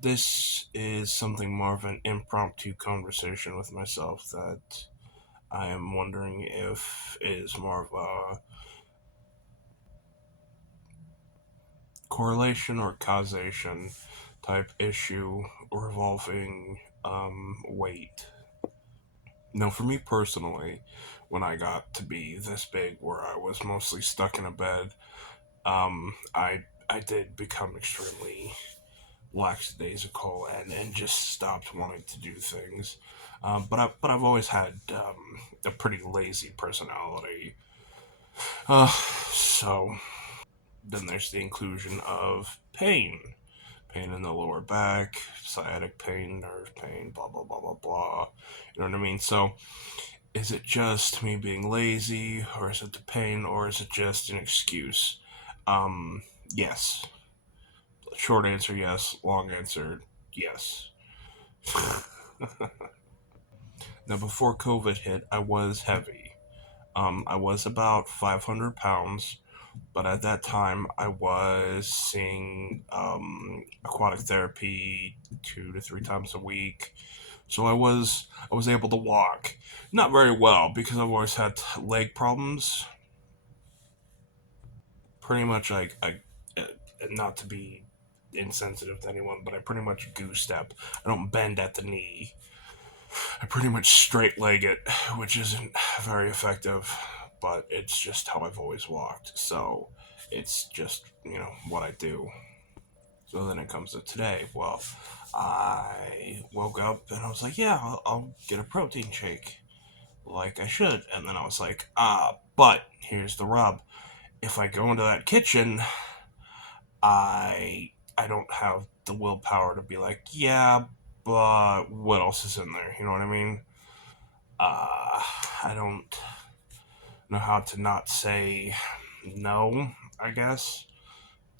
This is something more of an impromptu conversation with myself that I am wondering if is more of a correlation or causation type issue revolving weight. Now, for me personally, when I got to be this big, where I was mostly stuck in a bed, I did become extremely lackadaisical and just stopped wanting to do things. But I've always had a pretty lazy personality. So then there's the inclusion of pain in the lower back, sciatic pain, nerve pain, blah blah blah blah blah. You know what I mean? So is it just me being lazy, or is it the pain, or is it just an excuse? Yes. Short answer, yes. Long answer, yes. Now, before COVID hit, I was heavy. I was about 500 pounds, but at that time, I was seeing aquatic therapy 2 to 3 times a week. So I was able to walk, not very well because I've always had leg problems. Pretty much, uh, not to be insensitive to anyone, but I pretty much goose step. I don't bend at the knee. I pretty much straight leg it, which isn't very effective, but it's just how I've always walked. So it's just, what I do. So then it comes to today. Well, I woke up and I was like, yeah, I'll get a protein shake like I should. And then I was like, but here's the rub. If I go into that kitchen, I don't have the willpower to be like, yeah, but what else is in there? You know what I mean? I don't know how to not say no, I guess,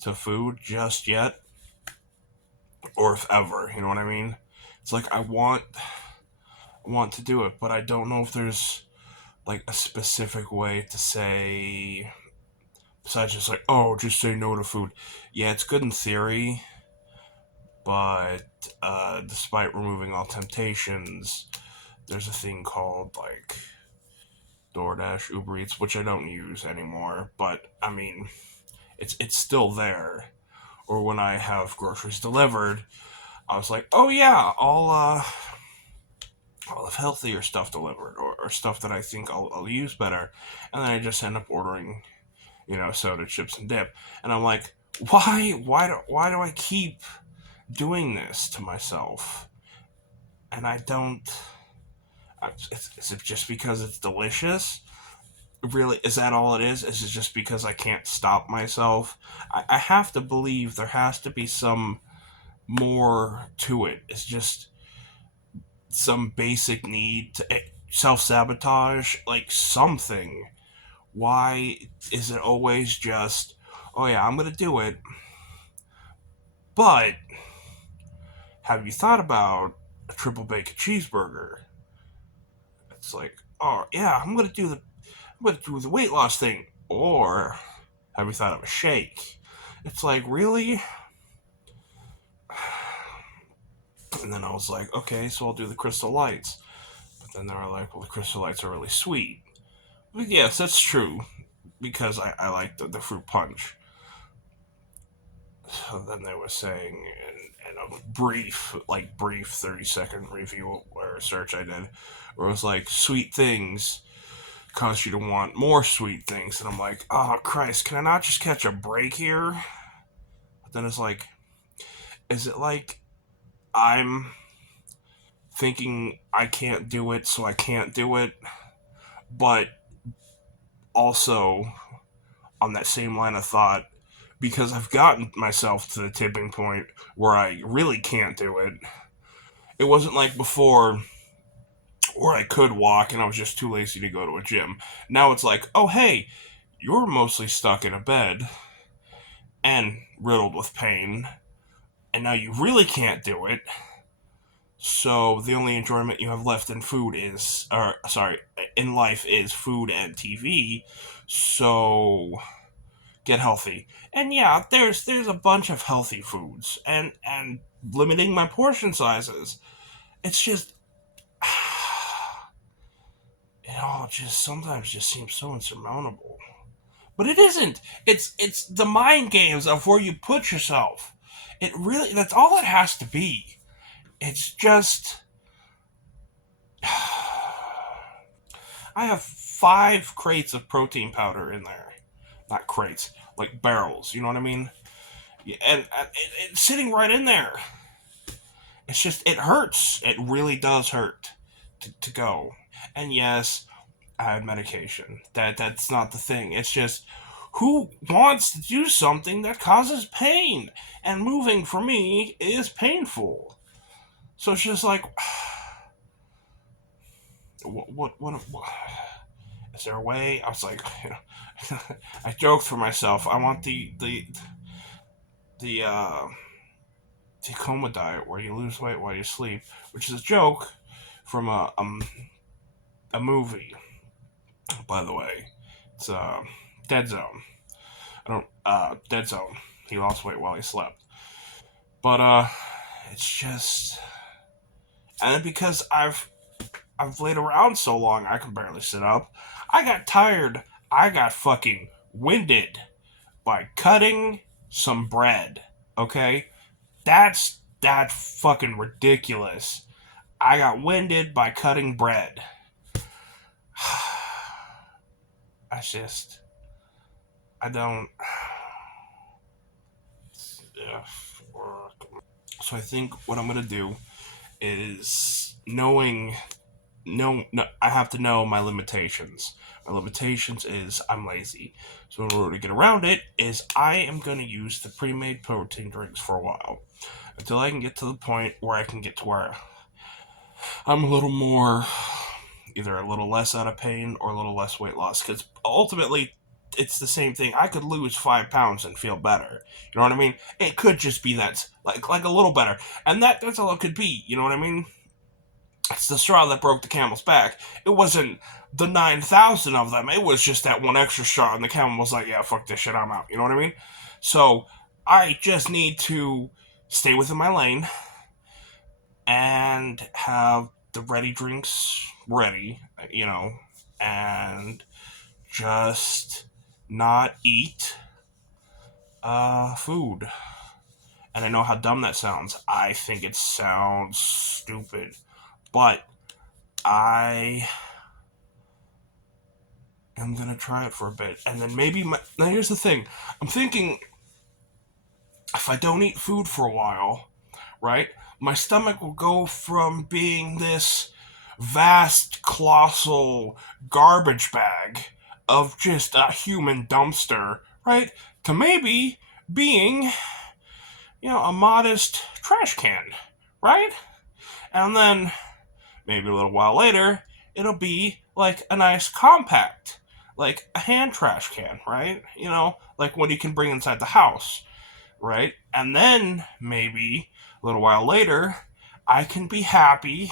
to food just yet, or if ever. You know what I mean? It's like I want to do it, but I don't know if there's like a specific way to say besides just like, oh, just say no to food. Yeah, it's good in theory, but despite removing all temptations, there's a thing called like DoorDash, Uber Eats, which I don't use anymore. But I mean, it's still there. Or when I have groceries delivered, I was like, oh yeah, I'll have healthier stuff delivered, or stuff that I think I'll use better, and then I just end up ordering, soda, chips, and dip, and I'm like, why do I keep doing this to myself? And I don't. Is it just because it's delicious? Really, is that all it is? Is it just because I can't stop myself? I have to believe there has to be some more to it. It's just some basic need to self sabotage, like something. Why is it always just, oh yeah, I'm gonna do it, but have you thought about a triple bacon cheeseburger? It's like, oh yeah, I'm gonna do the weight loss thing, or have you thought of a shake? It's like, really? And then I was like, okay, so I'll do the Crystal Lights. But then they were like, well, the Crystal Lights are really sweet. But yes, that's true, because I like the fruit punch. So then they were saying in a brief 30-second review or search I did, where it was like, sweet things cause you to want more sweet things. And I'm like, oh, Christ, can I not just catch a break here? But then it's like, is it like I'm thinking I can't do it, so I can't do it, but also on that same line of thought, because I've gotten myself to the tipping point where I really can't do it. It wasn't like before where I could walk and I was just too lazy to go to a gym. Now it's like, oh hey, you're mostly stuck in a bed and riddled with pain, and now you really can't do it. So the only enjoyment you have left in food is, or sorry, in life is food and TV. So get healthy. And yeah, there's a bunch of healthy foods, and limiting my portion sizes. It's just it all just sometimes just seems so insurmountable. But it isn't. It's the mind games of where you put yourself. It really that's all it has to be. It's just I have 5 crates of protein powder in there. Not crates, like barrels. You know what I mean? Yeah, and it's sitting right in there. It's just it hurts. It really does hurt to go. And yes, I had medication. That's not the thing. It's just who wants to do something that causes pain? And moving for me is painful. So it's just like, what is there a way? I was like, I joked for myself. I want the coma diet where you lose weight while you sleep, which is a joke from a movie. By the way, it's Dead Zone. I don't Dead Zone. He lost weight while he slept, but it's just and because I've laid around so long, I can barely sit up. I got tired. I got fucking winded by cutting some bread. Okay, that's fucking ridiculous. I got winded by cutting bread. I just I don't. Yeah, so I think what I'm gonna do is no, I have to know my limitations. My limitations is I'm lazy. So in order to get around it is I am going to use the pre-made protein drinks for a while until I can get to the point where I can get to where I'm a little more either a little less out of pain or a little less weight loss because ultimately it's the same thing. I could lose 5 pounds and feel better. You know what I mean? It could just be that like a little better, and that's all it could be. You know what I mean? It's the straw that broke the camel's back. It wasn't the 9,000 of them. It was just that one extra straw, and the camel was like, yeah, fuck this shit, I'm out. You know what I mean? So I just need to stay within my lane and have the ready drinks ready, and just not eat food. And I know how dumb that sounds. I think it sounds stupid. But I am gonna try it for a bit, and then maybe now here's the thing. I'm thinking if I don't eat food for a while, right? My stomach will go from being this vast, colossal garbage bag of just a human dumpster, right? To maybe being, a modest trash can, right? And then maybe a little while later, it'll be like a nice compact, like a hand trash can, right? Like what you can bring inside the house, right? And then maybe a little while later, I can be happy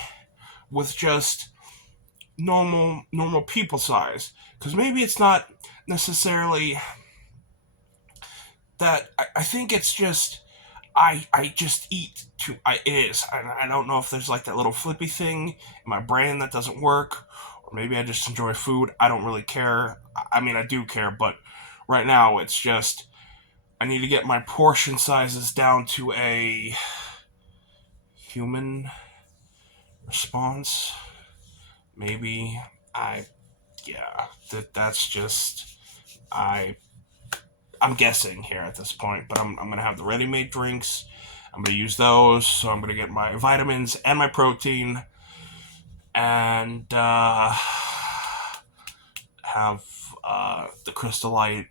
with just normal people size. Because maybe it's not necessarily that. I think it's just I just eat too. It is. I don't know if there's like that little flippy thing in my brain that doesn't work, or maybe I just enjoy food. I don't really care. I mean, I do care, but right now it's just I need to get my portion sizes down to a human response. Maybe I, yeah, that's just I. I'm guessing here at this point, but I'm gonna have the ready-made drinks. I'm gonna use those, so I'm gonna get my vitamins and my protein, and have the Crystal Light.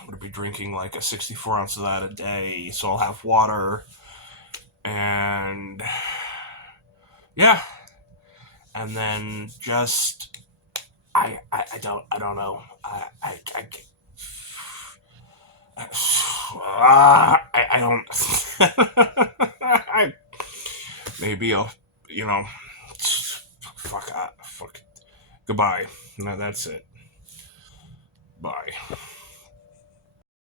I'm gonna be drinking like a 64 ounce of that a day, so I'll have water, and yeah, and then just I don't know. I don't. Maybe I'll, fuck. Goodbye. No, that's it.